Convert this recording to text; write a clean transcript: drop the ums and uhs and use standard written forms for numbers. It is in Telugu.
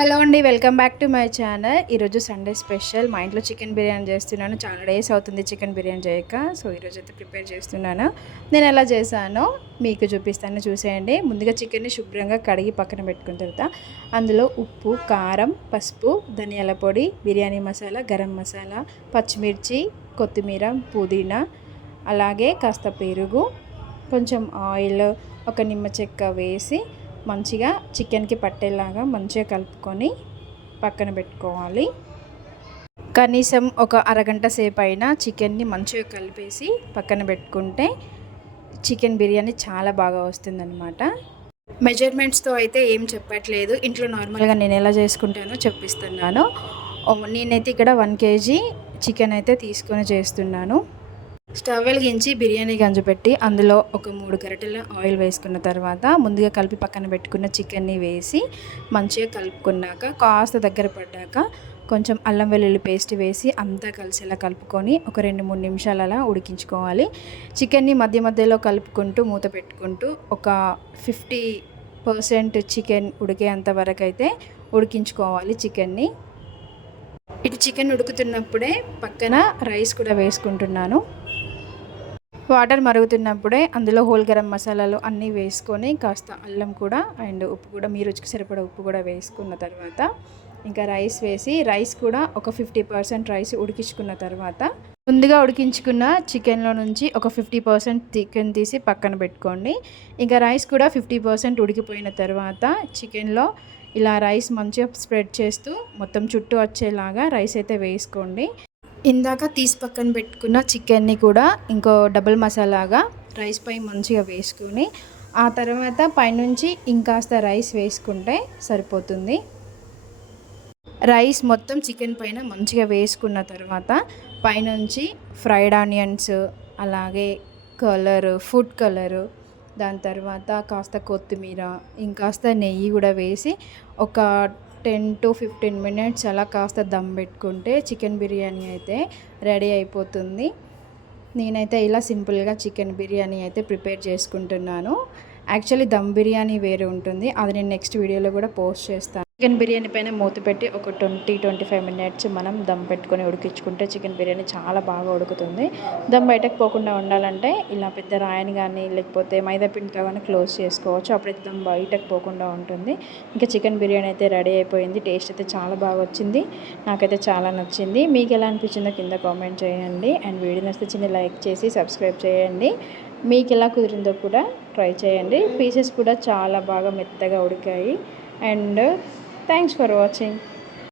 హలో అండి, welcome back to my channel. ఈరోజు సండే స్పెషల్ మా ఇంట్లో చికెన్ బిర్యానీ చేస్తున్నాను. చాలా డేస్ అవుతుంది చికెన్ బిర్యానీ చేయక. సో ఈరోజు అయితే ప్రిపేర్ చేస్తున్నాను. నేను ఎలా చేశానో మీకు చూపిస్తాను, చూసేయండి. ముందుగా చికెన్ని శుభ్రంగా కడిగి పక్కన పెట్టుకున్న తర్వాత అందులో ఉప్పు, కారం, పసుపు, ధనియాల పొడి, బిర్యానీ మసాలా, గరం మసాలా, పచ్చిమిర్చి, కొత్తిమీర, పుదీనా, అలాగే కాస్త పెరుగు, కొంచెం ఆయిల్, ఒక నిమ్మ చెక్క వేసి మంచిగా చికెన్కి పట్టేలాగా మంచిగా కలుపుకొని పక్కన పెట్టుకోవాలి. కనీసం ఒక అరగంట సేపు అయినా చికెన్ని మంచిగా కలిపేసి పక్కన పెట్టుకుంటే చికెన్ బిర్యానీ చాలా బాగా వస్తుందన్నమాట. మెజర్మెంట్స్తో అయితే ఏం చెప్పట్లేదు, ఇంట్లో నార్మల్గా నేను ఎలా చేసుకుంటానో చెప్పిస్తున్నాను. నేనైతే ఇక్కడ 1 kg చికెన్ అయితే తీసుకొని చేస్తున్నాను. స్టవ్ వెలిగించి బిర్యానీ గంజు పెట్టి అందులో ఒక 3 గరిటెల ఆయిల్ వేసుకున్న తర్వాత ముందుగా కలిపి పక్కన పెట్టుకున్న చికెన్ని వేసి మంచిగా కలుపుకున్నాక కాస్త దగ్గర పడ్డాక కొంచెం అల్లం వెల్లుల్లి పేస్ట్ వేసి అంతా కలిసేలా కలుపుకొని ఒక 2-3 నిమిషాలు అలా ఉడికించుకోవాలి. చికెన్ని మధ్య మధ్యలో కలుపుకుంటూ మూత పెట్టుకుంటూ ఒక 50% చికెన్ ఉడికేంత వరకు అయితే ఉడికించుకోవాలి చికెన్ని. ఇటు చికెన్ ఉడుకుతున్నప్పుడే పక్కన రైస్ కూడా వేసుకుంటున్నాను. వాటర్ మరుగుతున్నప్పుడే అందులో హోల్ గరం మసాలాలు అన్నీ వేసుకొని కాస్త అల్లం కూడా అండ్ ఉప్పు కూడా మీ రుచికి సరిపడా ఉప్పు కూడా వేసుకున్న తర్వాత ఇంకా రైస్ వేసి రైస్ కూడా ఒక 50% రైస్ ఉడికించుకున్న తర్వాత ముందుగా ఉడికించుకున్న చికెన్లో నుంచి ఒక 50% చికెన్ తీసి పక్కన పెట్టుకోండి. ఇంకా రైస్ కూడా 50% ఉడికిపోయిన తర్వాత చికెన్లో ఇలా రైస్ మంచిగా స్ప్రెడ్ చేస్తూ మొత్తం చుట్టూ వచ్చేలాగా రైస్ అయితే వేసుకోండి. ఇందాక తీసి పక్కన పెట్టుకున్న చికెన్ని కూడా ఇంకో డబుల్ మసాలాగా రైస్ పై మంచిగా వేసుకుని ఆ తర్వాత పైనుంచి ఇంకాస్త రైస్ వేసుకుంటే సరిపోతుంది. రైస్ మొత్తం చికెన్ పైన మంచిగా వేసుకున్న తర్వాత పైనుంచి ఫ్రైడ్ ఆనియన్స్, అలాగే ఫుడ్ కలరు, దాని తర్వాత కాస్త కొత్తిమీర, ఇంకాస్త నెయ్యి కూడా వేసి ఒక 10 to 15 minutes అలా కాస్త దమ్ పెట్టుకుంటే చికెన్ బిర్యానీ అయితే రెడీ అయిపోతుంది. నేనైతే ఇలా సింపుల్గా చికెన్ బిర్యానీ అయితే ప్రిపేర్ చేసుకుంటున్నాను. యాక్చువల్లీ దమ్ బిర్యానీ వేరే ఉంటుంది, అది నేను నెక్స్ట్ వీడియోలో కూడా పోస్ట్ చేస్తాను. చికెన్ బిర్యానీ పైన మూత పెట్టి ఒక 20-25 minutes మనం దమ్ పెట్టుకొని ఉడికించుకుంటే చికెన్ బిర్యానీ చాలా బాగా ఉడుకుతుంది. దమ్ బయటకు పోకుండా ఉండాలంటే ఇలా పెద్ద రాయని కానీ లేకపోతే మైదా పిండితో కానీ క్లోజ్ చేసుకోవచ్చు, అప్పుడైతే దమ్ బయటకు పోకుండా ఉంటుంది. ఇంకా చికెన్ బిర్యానీ అయితే రెడీ అయిపోయింది. టేస్ట్ అయితే చాలా బాగా వచ్చింది, నాకైతే చాలా నచ్చింది. మీకు ఎలా అనిపించిందో కింద కామెంట్ చేయండి అండ్ వీడియో నచ్చితే చిన్న లైక్ చేసి సబ్స్క్రైబ్ చేయండి. మీకు ఎలా కుదిరిందో కూడా ట్రై చేయండి. పీసెస్ కూడా చాలా బాగా మెత్తగా ఉడికాయి. And thanks for watching.